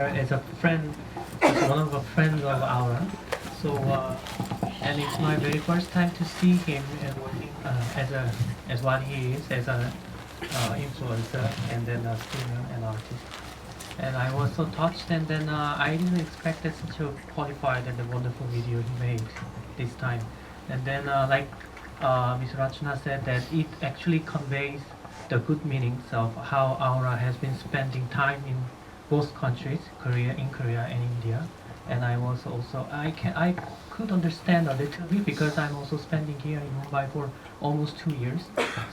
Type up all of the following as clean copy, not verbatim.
As a friend, as one of the friends of Aura. So, and it's my very first time to see him and working as what he is as a influencer and then a singer and artist. And I was so touched, and then I didn't expect that such a qualified and a wonderful video he made this time. And then, Ms. Rachna said, that it actually conveys the good meanings of how Aura has been spending time in both countries, Korea and India. And I was also I could understand a little bit because I'm also spending here in Mumbai for almost 2 years.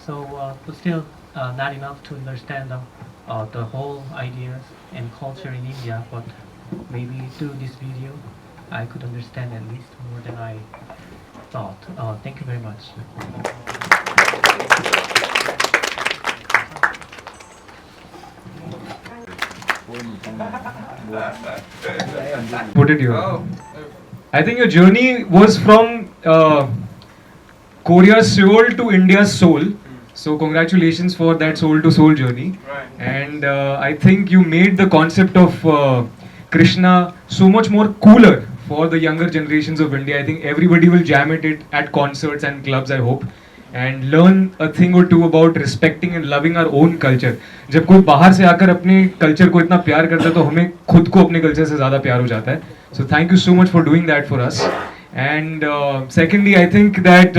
So, but still not enough to understand the whole ideas and culture in India. But maybe through this video, I could understand at least more than I thought. Thank you very much. Put it here. I think your journey was from Korea's Seoul to India's Seoul. So congratulations for that soul to soul journey. Right. And I think you made the concept of Krishna so much more cooler for the younger generations of India. I think everybody will jam it at concerts and clubs, I hope, and learn a thing or two about respecting and loving our own culture. जब कोई बाहर से आकर अपने culture को इतना प्यार करता है तो हमें खुद को अपने कल्चर से ज़्यादा प्यार हो जाता है. So thank you so much for doing that for us. And secondly, I think that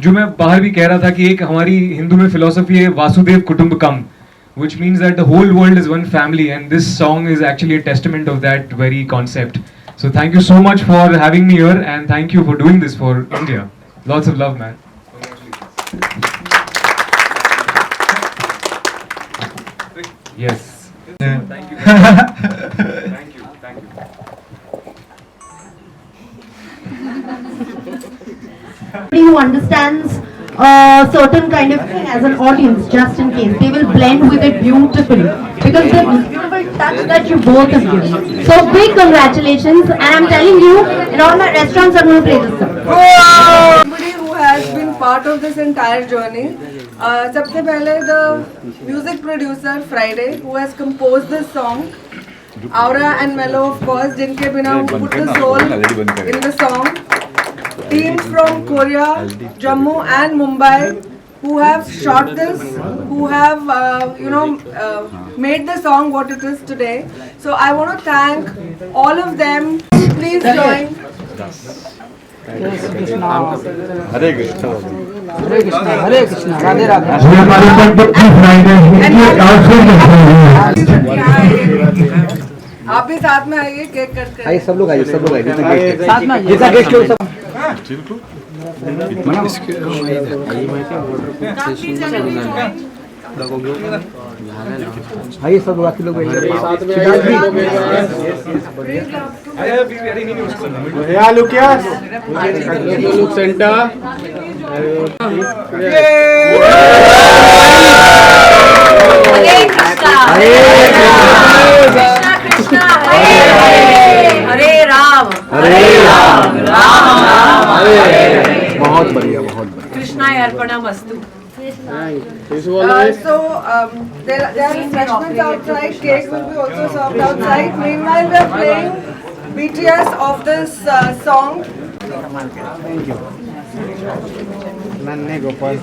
जो मैं बाहर भी कह रहा था कि एक हमारी हिंदू में फिलोसफी है Vasudev Kutumbakam, which means that the whole world is one family, and this song is actually a testament of that very concept. So thank you so much for having me here, and thank you for doing this for India. Lots of love, man. Yes. Thank you. Thank you. Thank you. Who understands certain kind of thing as an audience, just in case. They will blend with it beautifully because the beautiful touch that you both have given. So big congratulations, and I'm telling you, in all my restaurants I'm going to play this song. Somebody who has been part of this entire journey. सबसे पहले the music producer Friday who has composed this song. Aura and Mellow, of course, जिनके बिना who put the soul in the song. Teams from Korea, Jammu and Mumbai who have shot this, who have made the song what it is today. So I want to thank all of them. Please join. Hare Krishna. Hare Krishna, Hare Krishna, Radhe Radhe. आप भी साथ में आइए cake cut कर. आइए सब लोग आइए साथ में आइए जितना गेस्ट लोग सब आइए सब बाकी लोग Look center. कृष्णा हरे राम राम राम हरे. बहुत बढ़िया बहुत बढ़िया. कृष्णाय अर्पणमस्तु. So there are refreshments outside. Cake will be also served outside. Meanwhile, we are playing BTS of this song. Thank you. Nanne Gopal.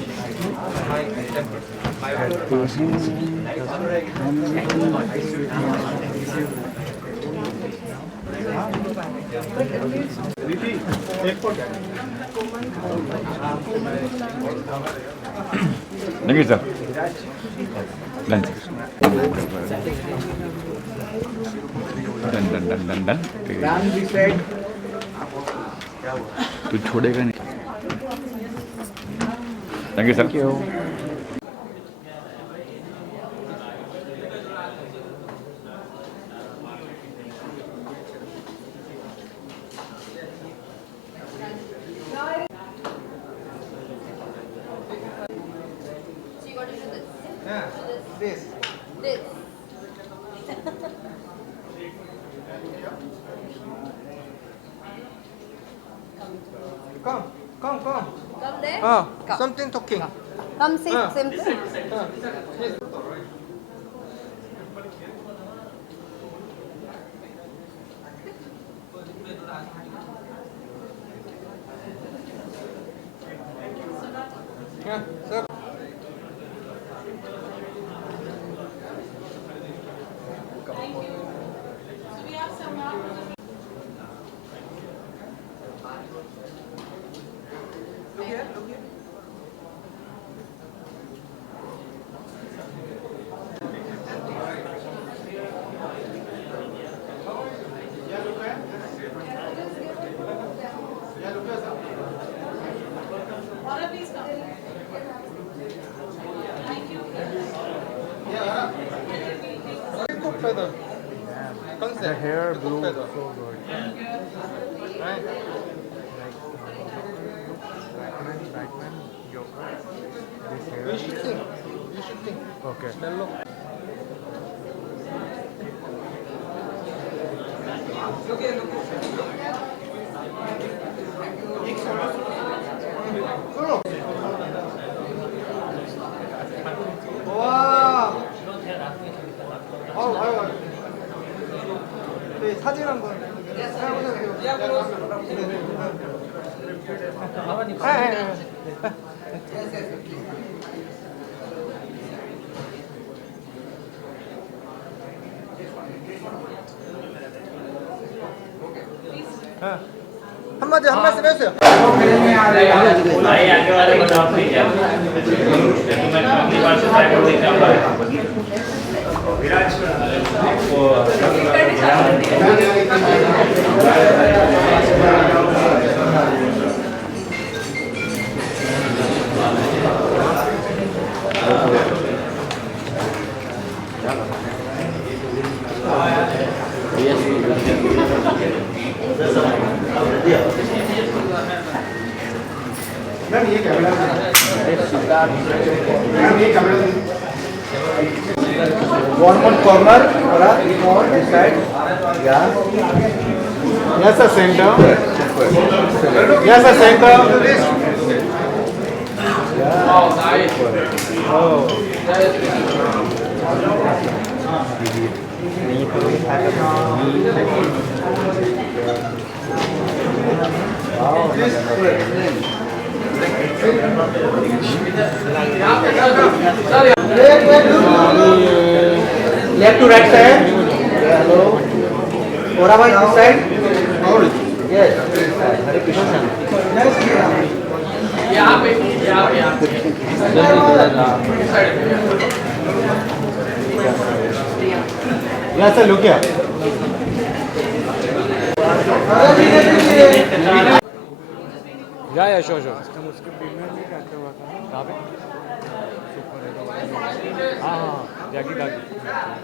Thank you, sir. Lunch. Done. तू छोड़ेगा नहीं. Thank you, sir. Thank you. Come there. Something talking. Come sit, same thing. The hair grew so good. Batman, Joker. This hair. You should think. Okay. 사진 한번 한마디 한 말씀 해주세요. One more corner, or this side. Yeah. Yes, sir, center. Yes, sir, center. Oh, nice. Left to right side. Hello. What about this side? Yes. Hare Krishna. Yes, sir. Look here. Yeah, sure. हम उसके premiere में करते हुआ था कहाँ पे हाँ जैकी दागी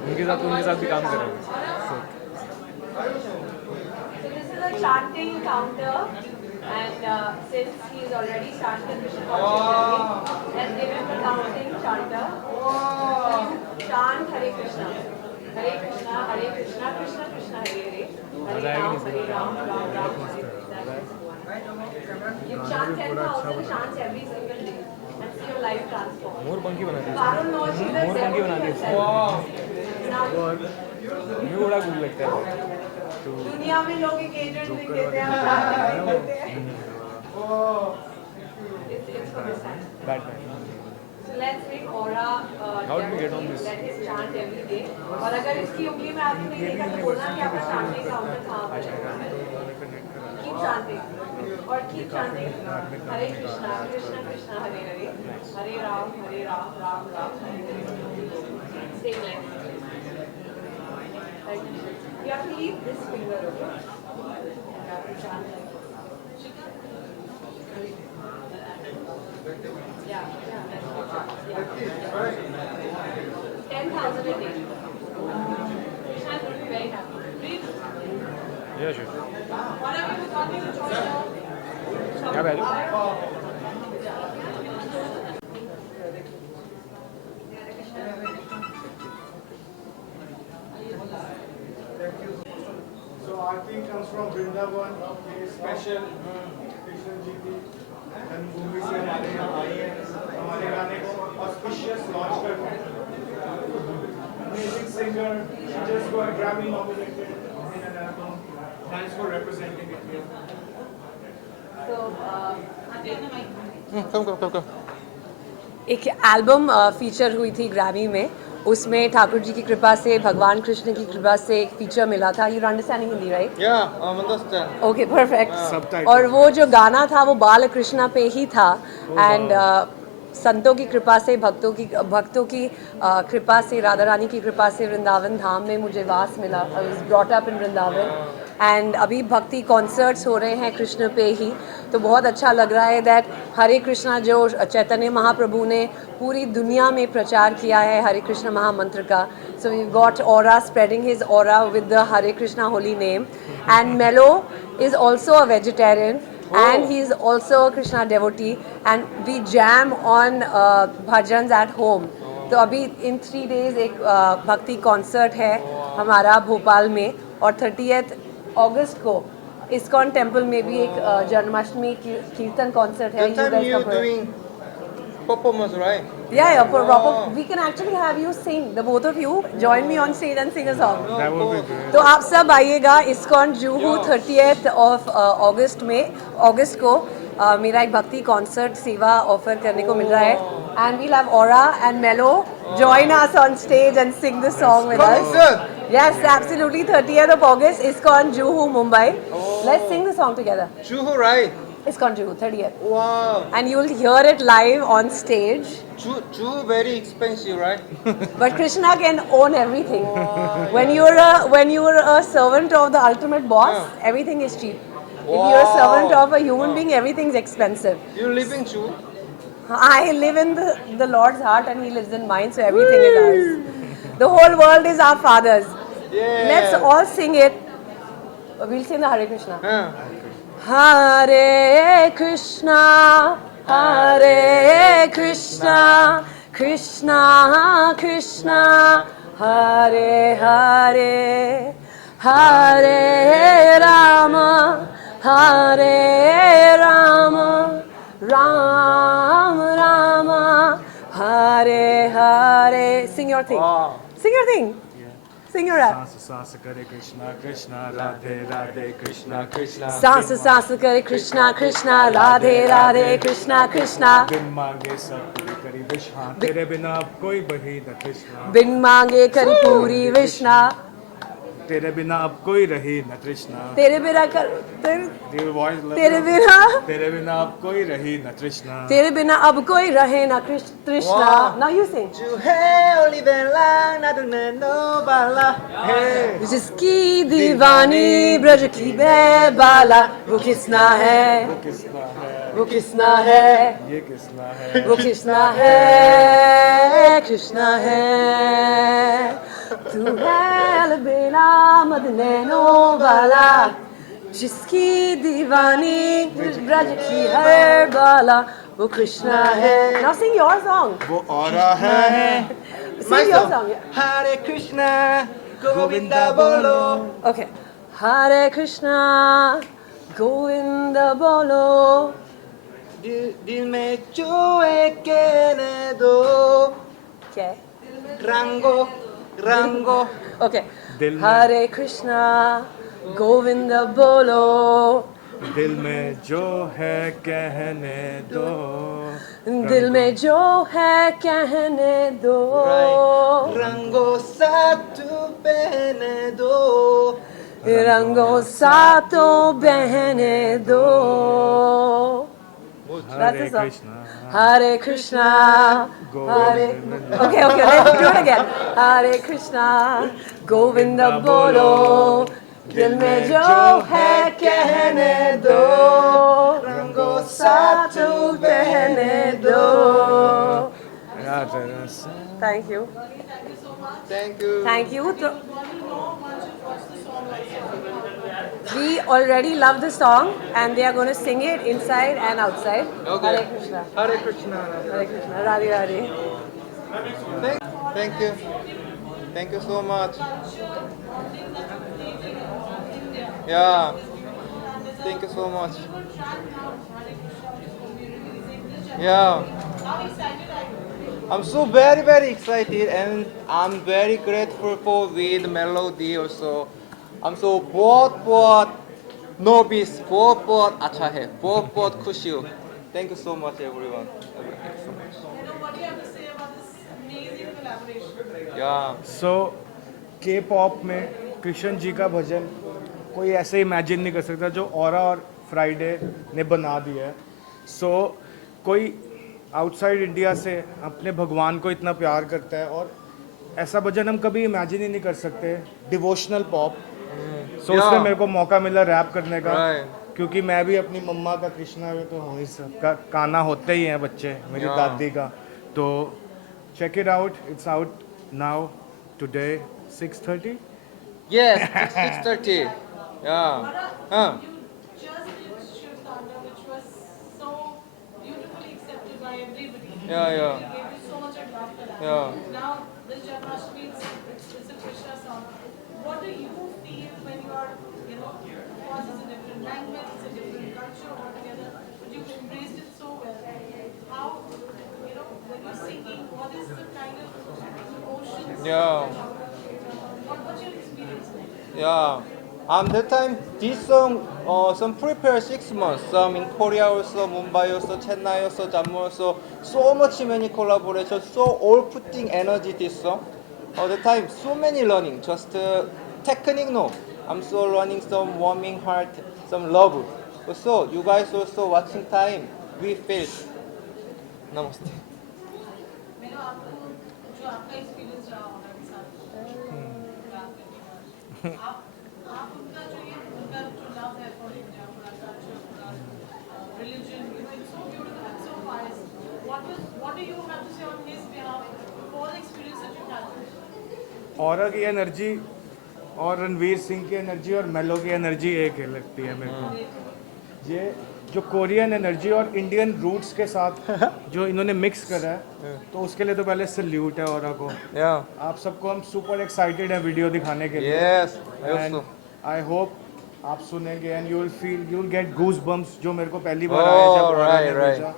उनके साथ भी काम कर रहे हैं This is a chanting counter, and since he is already chanted Krishna consciously, let's give him the counting chanter. Chant Hare Krishna, Hare Krishna, Hare Krishna, Krishna Krishna, Hare Hare, Hare Ram, Hare Ram, Ram Ram, Hare Hare. You chant 10,000 chants every single day and see your life transform. मोर पंखी बना दिया Varun knows he's मोर पंखी बना दिया Now, मुझे बड़ा cool लगता है दुनिया में लोग एक एजेंट नहीं देते हैं, नहीं देते हैं. It's for this time. Batman So let's make aura. How do we get on this? Let his chant every day. और अगर इसकी उंगली में आपने नहीं देखा तो बोलना कि आपका chanting counter कहाँ पर है. Keep chanting. और keep chanting. Hare Krishna, Krishna Krishna, Hare Hare, Hare Ram, Ram Ram, Hare Hare. Same line. Like, you have to leave this finger, okay? You have to chant like this. Yeah, that's good. Yeah. 10,000 a day. Krishna is going to be very happy. Breathe. Yeah, sure. Whatever you got, you choice. क्या बैठो So Aarti comes from Vrindavan. He is special. Krishna जी की जन्मभूमि से हमारे यहाँ आई है. हमारे गाने को auspicious launch करते हैं. Amazing singer. She just got Grammy nominated in an album. Thanks for representing India. So, Come. एक एल्बम फीचर हुई थी ग्रैमी में, उसमें ठाकुर जी की कृपा से, भगवान कृष्ण की कृपा से एक फीचर मिला था. You understanding Hindi right? Yeah, understand. Okay perfect. और वो जो गाना था वो बाल कृष्णा पे ही था. एंड संतों की कृपा से, भक्तों की कृपा से, राधा रानी की कृपा से वृंदावन धाम में मुझे वास मिला। I was brought up in Vrindavan and अभी भक्ति कॉन्सर्ट्स हो रहे हैं कृष्ण पे ही, तो बहुत अच्छा लग रहा है दैट हरे कृष्णा जो चैतन्य महाप्रभु ने पूरी दुनिया में प्रचार किया है हरे कृष्ण महामंत्र का। So we got aura spreading his aura with the Hare Krishna holy name and mellow is also a vegetarian and he is also a Krishna devotee and we jam on bhajans at home. तो अभी in 3 days एक भक्ति concert है हमारा भोपाल में और 30th अगस्त को ISKCON temple में भी एक जन्माष्टमी कीर्तन कॉन्सर्ट है। That time you're doing performance, right? Yeah, for proper. We can actually have you sing. The both of you join me on stage and sing a song. That would be great. तो आप सब आइएगा ISKCON Juhu 30th of अगस्त में, अगस्त को मेरा एक भक्ति concert सेवा ऑफर करने को मिल रहा है and we'll have Aura and Mellow join us on stage and sing the song with us. Yes, absolutely. 30th of August, ISKCON Juhu, Mumbai. Let's sing the song together. Juhu, right? ISKCON Juhu, 30th. Wow. And you'll hear it live on stage. Juhu very expensive, right? But Krishna can own everything. When you're a servant of the ultimate boss, everything is cheap. If you're a servant of a human being, everything's expensive. You live in Juhu? I live in the Lord's heart and He lives in mine, so everything is ours. The whole world is our Father's. Yeah. Let's all sing it. We'll sing the Hare Krishna. Hare Krishna, Hare Krishna, Krishna Krishna, Hare Hare, Hare Rama, Hare Rama, Ram Rama, Hare Hare. Sing your thing. Sing your thing. Sing your rap. सांस करे कृष्णा कृष्णा राधे राधे कृष्णा कृष्णा सांस सांस करे कृष्णा कृष्णा राधे राधे कृष्णा कृष्णा बिन मांगे सब पूरी करी विष्णा तेरे बिना अब कोई बही न कृष्णा बिन मांगे करी पूरी विष्णा तेरे बिना अब कोई रही न तृष्णा तेरे बिना तेरे बिना अब कोई रही न तृष्णा तेरे बिना अब कोई रहे ना तृष्णा। Now you sing. जिसकी दीवानी ब्रज की बेबाला वो किसना है, वो किसना है, ये किसना है, वो किसना है, कृष्णा है। तू है अलबेला मद नैनो वाला जिसकी दीवानी ब्रज की हर बाला वो कृष्णा है। Now sing your song. वो औरा है Sing your song. Yeah. Hare Krishna, Govinda bolo. Okay. Hare Krishna, Govinda bolo. दिल में जो एक कहने दो Okay. रंगो रंगो Okay. दिल में- Hare Krishna, Govinda bolo. दिल में जो है कहने दो दिल में जो है कहने दो रंगो सातु पहने दो रंगों सातों बहने दो। That's the Hare song. Krishna Hare Krishna, Hare. Okay, let's do it again. Hare Krishna, Govinda bolo. दिल में जो है कहने दो रंगों सातों बहने दो। Thank you. Thank you. Thank you. We already love the song and they are going to sing it inside and outside. Okay. Hare Krishna. Hare Krishna. Hare Krishna. Radhe Radhe. Thank you. Thank you so much. Yeah. Thank you so much. Yeah. I'm so very excited and I'm very grateful for with melody also. I'm so बहुत novice बहुत अच्छा है बहुत खुशी हूँ. Thank you so much everyone. Thank you so much. What do you have to say about this amazing collaboration? Yeah. सो के pop में कृष्ण जी का भजन कोई ऐसे इमेजिन नहीं कर सकता जो ऑरा और फ्राइडे ने बना दिया है। सो कोई आउटसाइड इंडिया से अपने भगवान को इतना प्यार करता है, और ऐसा भजन हम कभी इमेजिन ही नहीं कर सकते, डिवोशनल पॉप। सो उसमें मेरे को मौका मिला रैप करने का, क्योंकि मैं भी अपनी मम्मा का कृष्णा में तो हूँ ही, सबका गाना होते ही हैं बच्चे, मेरी दादी का। तो check it out, it's out now today 6:30। Yes, 6:30. Yeah. Huh. You just did Shiv Tanda, which was so beautifully accepted by everybody. Yeah, yeah. They gave you so much of love for that. Yeah. Now, this Janmashtami, it's a Krishna song. What do you feel when you are, of course it's a different language, it's a different culture altogether, but you've embraced it so well. How, when you're singing, what is the kind of emotions? Yeah. What's your experience like? Yeah. That time this song, some prepare 6 months. Some in Korea also, Mumbai also, Chennai also, Jammu also. So much many collaborations. So all putting energy this song. All the time, so many learning. Just technique no. I'm so learning some warming heart, some love. So you guys also watching time. We feel. Namaste. आपको जो आपका experience रहा होगा के साथ बात करने का, आप उनका जो लव है फॉर इंडिया, पूरा culture, religion, it's so beautiful and so wise. What do you have to say on his behalf for the experience that you had? औरा की एनर्जी और रणवीर सिंह की एनर्जी और मेलो की एनर्जी एक है लगती है मेरे को। ये जो कोरियन एनर्जी और इंडियन रूट्स के साथ जो इन्होंने मिक्स करा है, तो उसके लिए तो पहले सल्यूट है औरा को। Yeah. आप सबको हम सुपर एक्साइटेड है वीडियो दिखाने के लिए। Yes. And Also. I hope आप सुनेंगे and you will get goosebumps, जो मेरे को पहली बार Oh, आया जब औरा ने right. भेजा।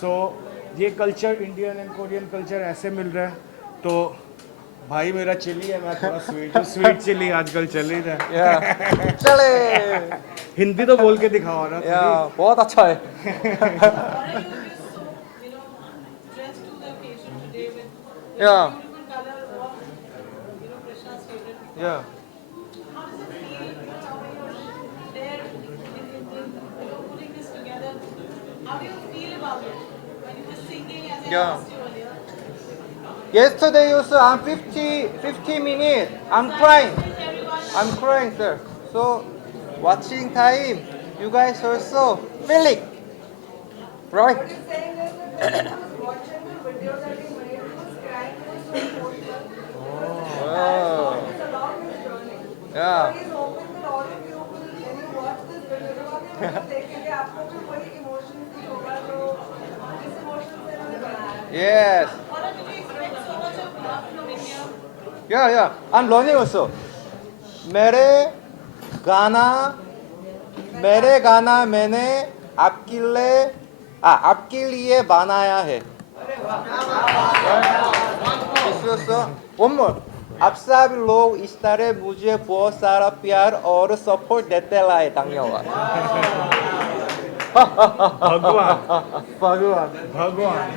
सो ये culture, Indian and Korean culture ऐसे मिल रहा है। तो भाई मेरा चिली है, मैं थोड़ा स्वीट चिली आजकल चल ही रहा है। Yeah. चले. हिंदी तो बोल के दिखाओ ना। Yeah. बहुत अच्छा है. Or you just so, dressed to the occasion today with Yeah. beautiful color of, Krishna's favorite. Yeah. How does it feel, now when you're there, putting this together? How do you feel about it when you were singing as I Yeah. asked you earlier? Yesterday also I'm 50 minutes. I'm crying. I'm crying, sir. So watching time, you guys also feeling, right? What you're saying is that when he was watching the video that he made, he was crying, he was so emotional. Oh. It's about his journey. Yeah. So he's hoping that all of you will, when you watch this video, जब आप ये video देखेंगे, आपको भी वही emotion feel होगा जो जिस emotion से इन्होंने बनाया है। Yes. Or did you expect so much of love from India? Yeah. I'm learning also. मेरे गाना मैंने आपके लिए बनाया है. One more. आप सब लोग इस तरह मुझे बहुत सारा प्यार और सपोर्ट देते रहे, धन्यवाद. भगवान भगवान.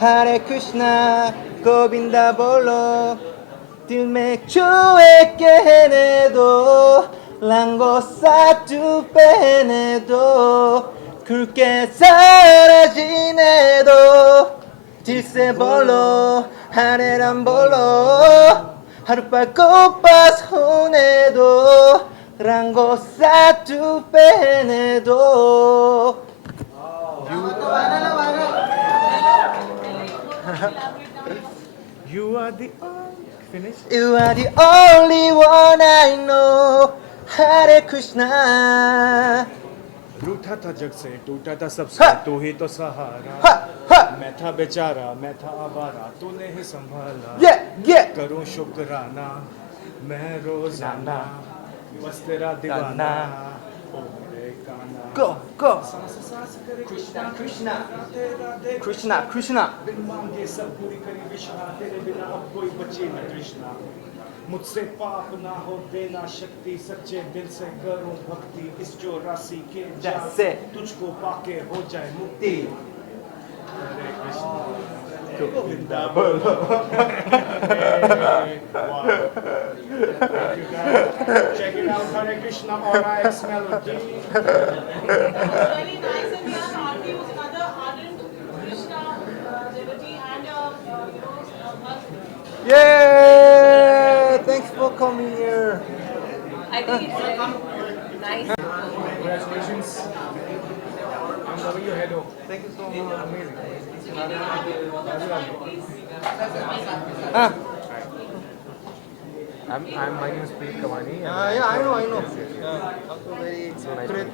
हरे कृष्णा गोविंदा बोलो, दिल में छुए कहने दो, रंगो साटू पहने दो, खुलके साराजीने दो, दिल से बोलो हरे राम बोलो, हर पल को पास होने दो, रंगो साटू पहने दो. You are the finish. You are the only one I know. Hare Krishna. रूठा था जग से, टूटा था सबसे, तू ही तो सहारा। मैं था बेचारा, मैं था आवारा, तूने ही संभाला। Yeah. करूं शुक्राना मैं रोजाना, बस तेरा दीवाना। ओ मेरे काना। Go. सांस सांस करे Krishna. तेरा देख। Krishna. बिन मांगे सब पूरी करी विष्णा, तेरे बिना अब कोई बची न तृष्णा। मुझसे पाप ना हो देना शक्ति, सच्चे दिल से करूं भक्ति, इस जो राशि के That's जाए, it. तुझको पाके हो जाए मुक्ति। हरे Krishna Check it out, Hare Krishna Aura X Melody. Really nice, and we have Aarti, who's another ardent Krishna devotee and a Yay! Thanks for coming here. I think it's very nice. Congratulations. I'm loving your head off. Thank you so much. Amazing. Ah, My name is Preet Kamani. yeah, I know. Yeah, I'm so very nice. great.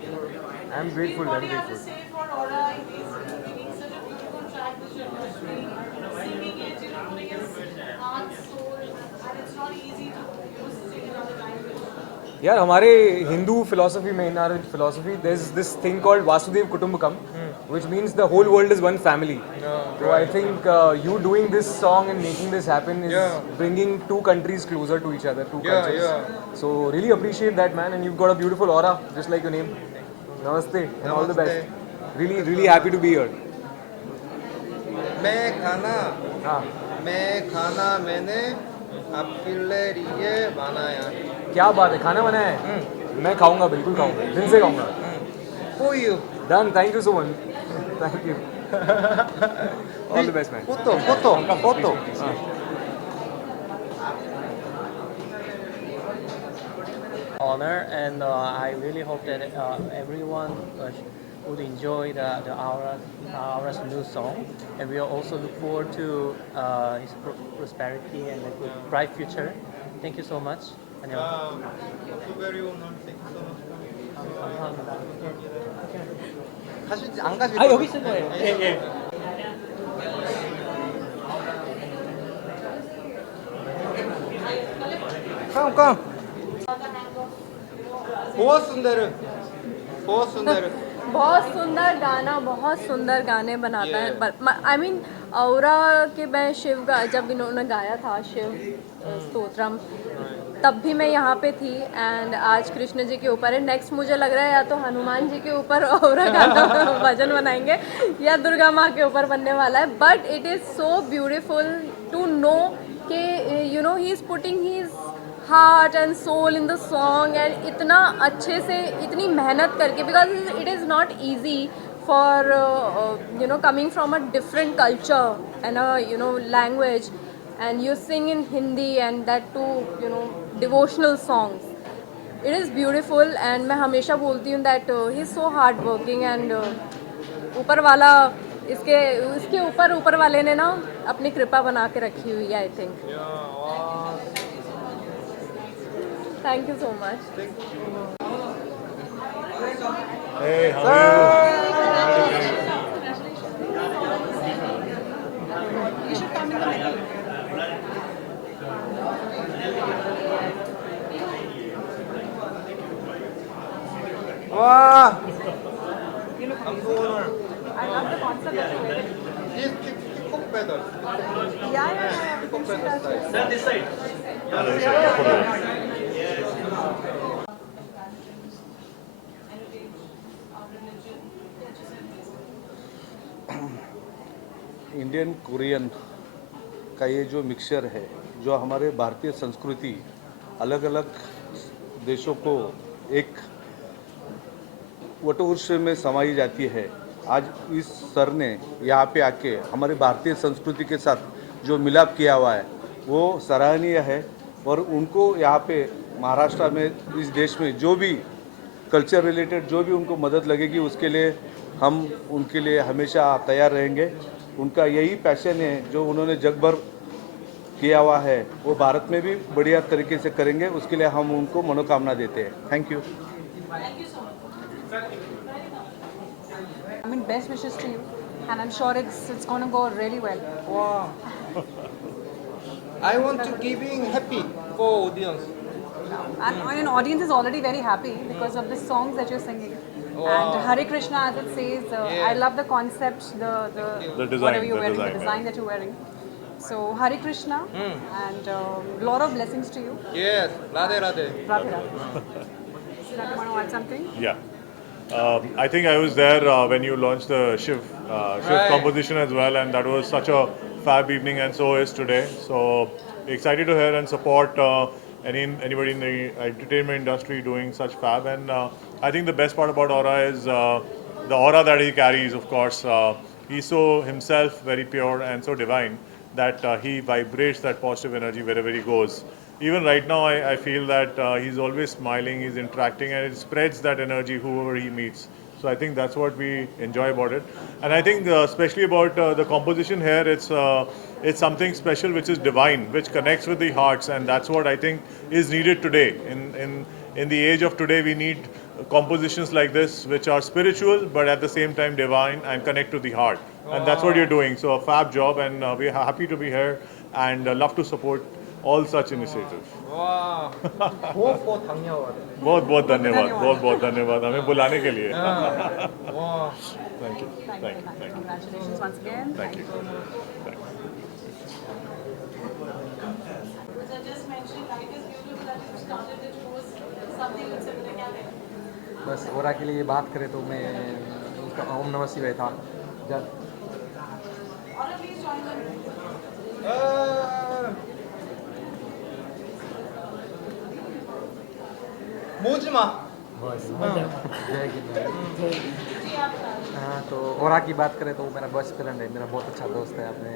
I'm grateful, What very do you have to grateful. say for Aura? He's giving such a beautiful track which you're singing it, putting his heart, soul, and it's not easy to sing another language. यार हमारे Hindu philosophy में, in our philosophy there is this thing called Vasudhaiva Kutumbakam, which means the whole world is one family. So I think you doing this song and making this happen is bringing two countries closer to each other, two cultures. So really appreciate that, man, and you've got a beautiful aura, just like your name. Namaste and all the best. Really happy to be here. मैं खाना मैंने आपके लिए बनाया. क्या बात है, खाना बनाया है? मैं खाऊंगा, बिल्कुल खाऊंगा, दिल से खाऊंगा. For you. Done. Thank you so much. Thank you. All the best, man. Photo. Honor, and I really hope that everyone would enjoy the Aura's new song, and we also look forward to his prosperity and a good, bright future. Thank you so much. So very honored. Thank you so much. 감사합니다. 가실지 안 가실 아, 여기 있을 거예요. 예. Come. बहुत सुंदर. बहुत सुंदर गाना, बहुत सुंदर गाने बनाता है. आई मीन औरा के मैं शिव जब इन्होंने गाया था शिव स्तोत्रम, तब भी मैं यहाँ पे थी, एंड आज कृष्ण जी के ऊपर है. नेक्स्ट मुझे लग रहा है या तो हनुमान जी के ऊपर औरा गाना भजन बनाएंगे या दुर्गा माँ के ऊपर बनने वाला है. But it is so beautiful to know कि you know he is putting his heart and soul in the song, and इतना अच्छे से, इतनी मेहनत करके, because it is not easy for you know coming from a different culture and a you know language, and you sing in Hindi and that too, you know, devotional songs. It is beautiful, and मैं हमेशा बोलती हूँ that he is so hard working, and ऊपर वाला इसके ऊपर वाले ने ना अपनी कृपा बना के रखी हुई है, I think. Thank you so much. Hey, how are you? Wow. I love the concept that you're wearing. Hip hop better. Yeah. We can see that. Indian Korean का ये जो मिक्सचर है, जो हमारे भारतीय संस्कृति अलग अलग देशों को एक वटवृक्ष में समाई जाती है, आज इस सर ने यहाँ पे आके हमारे भारतीय संस्कृति के साथ जो मिलाप किया हुआ है वो सराहनीय है. और उनको यहाँ पे महाराष्ट्र में, इस देश में जो भी कल्चर रिलेटेड जो भी उनको मदद लगेगी उसके लिए हम उनके लिए हमेशा तैयार रहेंगे. उनका यही पैशन है जो उन्होंने जग भर किया हुआ है, वो भारत में भी बढ़िया तरीके से करेंगे. उसके लिए हम उनको मनोकामना देते हैं. Thank you. I mean, best wishes to you, and I'm sure it's going to go really well. Wow. I want to giving happy for audience. And an audience is already very happy because of the songs that you're singing. Wow. And Hare Krishna, as it says, Yeah. I love the concept, the design, whatever you're the wearing, design, the design that you're wearing. So Hare Krishna, and lot of blessings to you. Yes, Radhe Radhe. Radhe Radhe. Siddharth, you want to add something? Yeah. I think I was there when you launched the Shiv Right. composition as well, and that was such a fab evening, and so is today. So excited to hear and support anybody in the entertainment industry doing such fab. And I think the best part about Aura is the aura that he carries. Of course, he's so himself very pure and so divine that he vibrates that positive energy wherever he goes. Even right now, I feel that he's always smiling, he's interacting, and it spreads that energy whoever he meets. So I think that's what we enjoy about it. And I think especially about the composition here, it's something special which is divine, which connects with the hearts, and that's what I think is needed today. In the age of today, we need compositions like this, which are spiritual but at the same time divine and connect to the heart. And that's what you're doing. So a fab job, and we're happy to be here and love to support all such initiatives. वाह बहुत बहुत धन्यवाद बहुत बहुत धन्यवाद, बहुत बहुत धन्यवाद हमें बुलाने के लिए. वाह Thank you. Thank you. Thank you. Congratulations once again. Thank you. Which I just mentioned, life is beautiful that you started it was something with similar cafe. बस ओरा के लिए बात करें तो मैं उसका ओम नमः शिवाय था जब Or at least join them. मुझमा जय गिरनार. हाँ तो ओरा की बात करें तो मेरा बेस्ट फ्रेंड है, मेरा बहुत अच्छा दोस्त है. आपने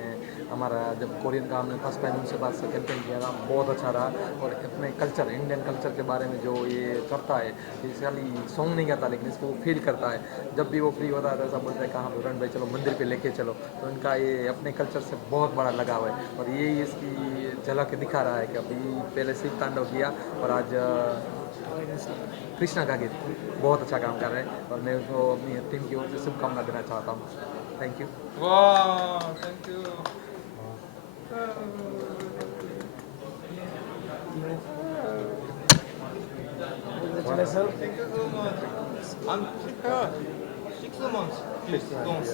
हमारा जब कोरियन का हमने फर्स्ट टाइम उनसे बात से कैंपेन किया था, बहुत अच्छा रहा. और अपने कल्चर, इंडियन कल्चर के बारे में जो ये करता है, ये खाली सॉन्ग नहीं गाता लेकिन इसको फील करता है. जब भी वो फ्री होता है तो ऐसा बोलता है कहाँ पे भाई चलो मंदिर पे लेके चलो. तो इनका ये अपने कल्चर से बहुत बड़ा लगाव है और ये इसकी झलक दिखा रहा है कि अभी पहले शिव तांडव किया और आज कृष्णा का गीत बहुत अच्छा काम कर रहे हैं और मैं उसको अपनी टीम की ओर से शुभकामना देना चाहता हूँ. Thank you. वाह thank you Thank you so much. I'm prepared. 6 months. Please don't.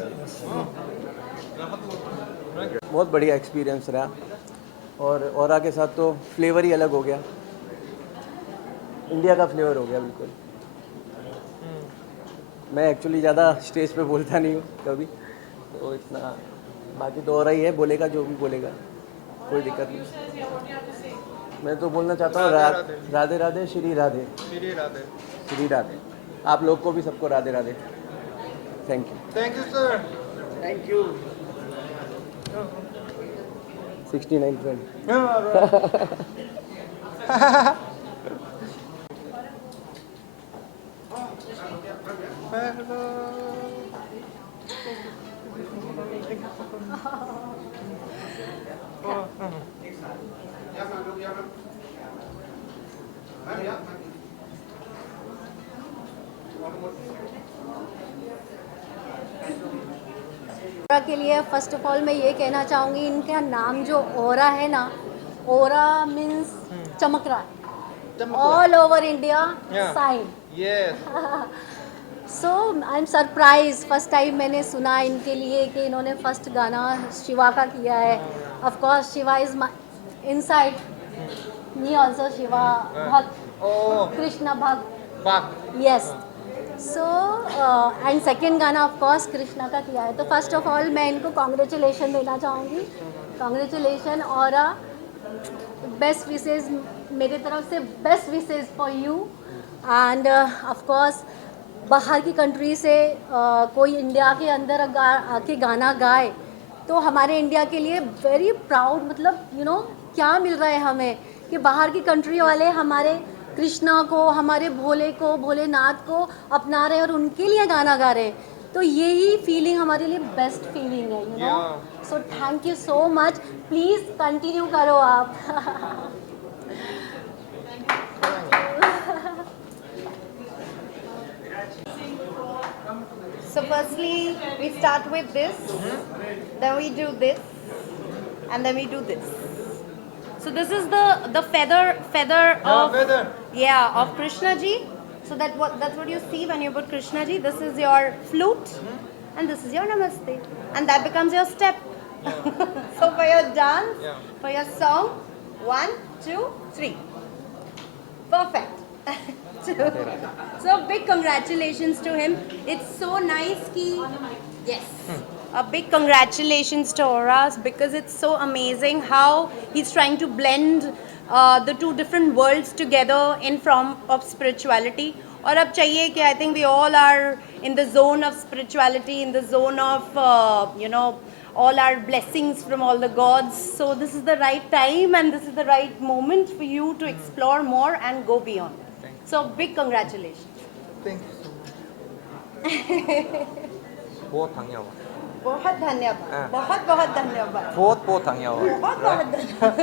बहुत बढ़िया एक्सपीरियंस रहा और ओरा के साथ तो फ्लेवर ही अलग हो गया, इंडिया का फ्लेवर हो गया बिल्कुल. मैं एक्चुअली ज़्यादा स्टेज पे बोलता नहीं हूँ कभी, तो इतना बाकी तो हो रही है, बोलेगा जो भी बोलेगा, कोई दिक्कत नहीं. मैं तो बोलना चाहता हूँ राधे राधे श्री राधे श्री राधे. आप लोग को भी सबको Radhe Radhe. Thank you sir. Thank you. 69 friend. ओरा के लिए फर्स्ट ऑफ ऑल मैं ये कहना चाहूँगी, इनका नाम जो ओरा है ना, ओरा मीन्स चमक रहा है, all over India shine. So I am surprise, first time मैंने सुना इनके लिए कि इन्होंने फर्स्ट गाना शिवा का किया है. Of course Shiva is my inside me also. Shiva भक्त, कृष्ण भक्त, यस. सो एंड सेकेंड गाना ऑफ कोर्स कृष्णा का किया है. तो फर्स्ट ऑफ ऑल मैं इनको कॉन्ग्रेचुलेशन देना चाहूँगी. कॉन्ग्रेचुलेशन और बेस्ट विशेज़ मेरे तरफ से, best wishes for you. End of course बाहर की कंट्री से कोई इंडिया के अंदर आके गाना गाए तो हमारे इंडिया के लिए वेरी प्राउड. मतलब यू नो क्या मिल रहा है हमें कि बाहर की कंट्री वाले हमारे कृष्णा को, हमारे भोले को, भोलेनाथ को अपना रहे और उनके लिए गाना गा रहे. तो यही फीलिंग हमारे लिए बेस्ट फीलिंग है, you know. So thank you so much. Please continue करो आप. So firstly, we start with this, then we do this, and then we do this. So this is the feather of of Krishna ji. So that's what you see when you put Krishna ji. This is your flute, and this is your namaste, and that becomes your step. So for your dance, for your song, 1, 2, 3, perfect. So big congratulations to him. It's so nice ki yes. a big congratulations to Aura because it's so amazing how he's trying to blend the two different worlds together in form of spirituality. और अब चाहिए कि I think we all are in the zone of spirituality, in the zone of you know, all our blessings from all the gods. So this is the right time and this is the right moment for you to explore more and go beyond. So big congratulations. Thank you so much. बहुत धन्यवाद. बहुत धन्यवाद. बहुत बहुत धन्यवाद. बहुत बहुत धन्यवाद. बहुत बहुत धन्यवाद.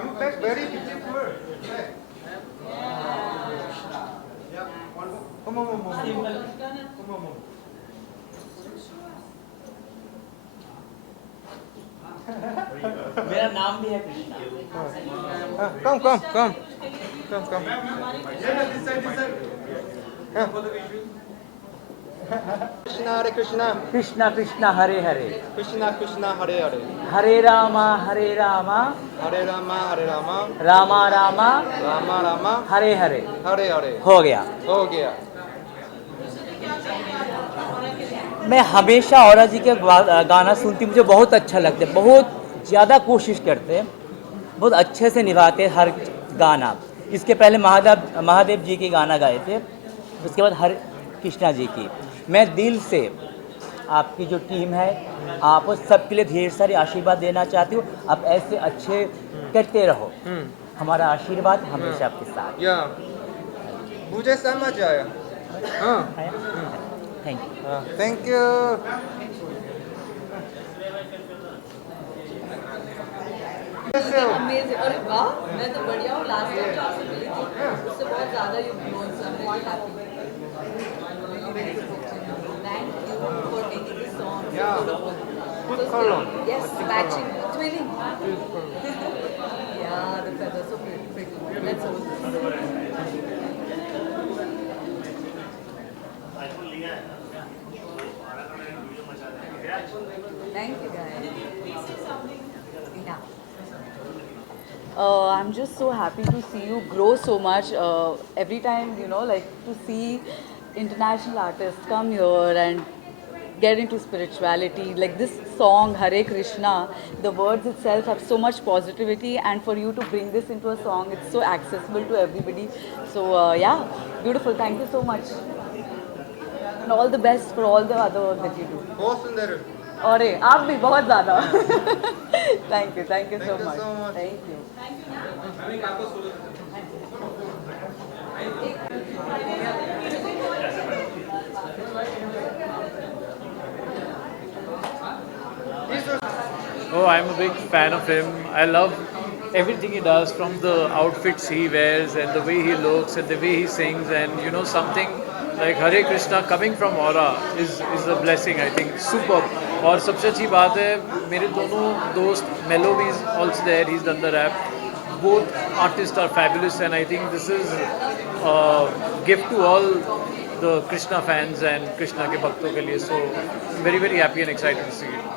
You pack very beautiful. Yeah. Come on. मेरा नाम भी है Krishna. Come. Krishna Hare Krishna. Krishna Krishna Hare Hare. Krishna Krishna Hare Hare. हरे रामा हरे Rama. Hare Rama Hare Rama. Rama Rama. Rama Rama. Hare Hare. Hare Hare. हो गया. मैं हमेशा औरा जी के गाना सुनती, मुझे बहुत अच्छा लगता है. बहुत ज़्यादा कोशिश करते हैं, बहुत अच्छे से निभाते हैं हर गाना. इसके पहले महादेव जी के गाना गाए थे, उसके बाद हरे कृष्णा जी की. मैं दिल से आपकी जो टीम है, आप सबके लिए ढेर सारे आशीर्वाद देना चाहती हूँ. आप ऐसे अच्छे करते रहो. हमारा आशीर्वाद हमेशा आपके साथ. मुझे समझ आया. Thank you. Thank you. Amazing. अरे वाह, मैं तो बढ़िया हूँ. लास्ट टाइम जो आपसे मिली थी उससे बहुत ज़्यादा you grown. So I am really happy. Thank you for taking this song. Yeah. Good color. Yes, matching. Twinning. Yeah, the feathers so pretty. Let's hold this. Thank you guys. Yeah. I'm just so happy to see you grow so much. Every time, you know, like to see international artists come here and get into spirituality. Like this song, Hare Krishna, the words itself have so much positivity, and for you to bring this into a song, it's so accessible to everybody. So yeah, beautiful. Thank you so much. And all the best for all the other work that you do. बहुत सुंदर. और आप भी बहुत ज़्यादा. Thank you so much. Thank you. Oh, I'm a big fan of him. I love everything he does, from the outfits he wears and the way he looks and the way he sings, and you know, something like Hare Krishna coming from Aura is a blessing, I think. Superb. और सबसे अच्छी बात है, मेरे दोनों दोस्त, Melo is also there, he's done the rap. Both artists are fabulous, and I think this is a gift to all the Krishna fans and Krishna के भक्तों के लिए. So very very happy and excited to see it.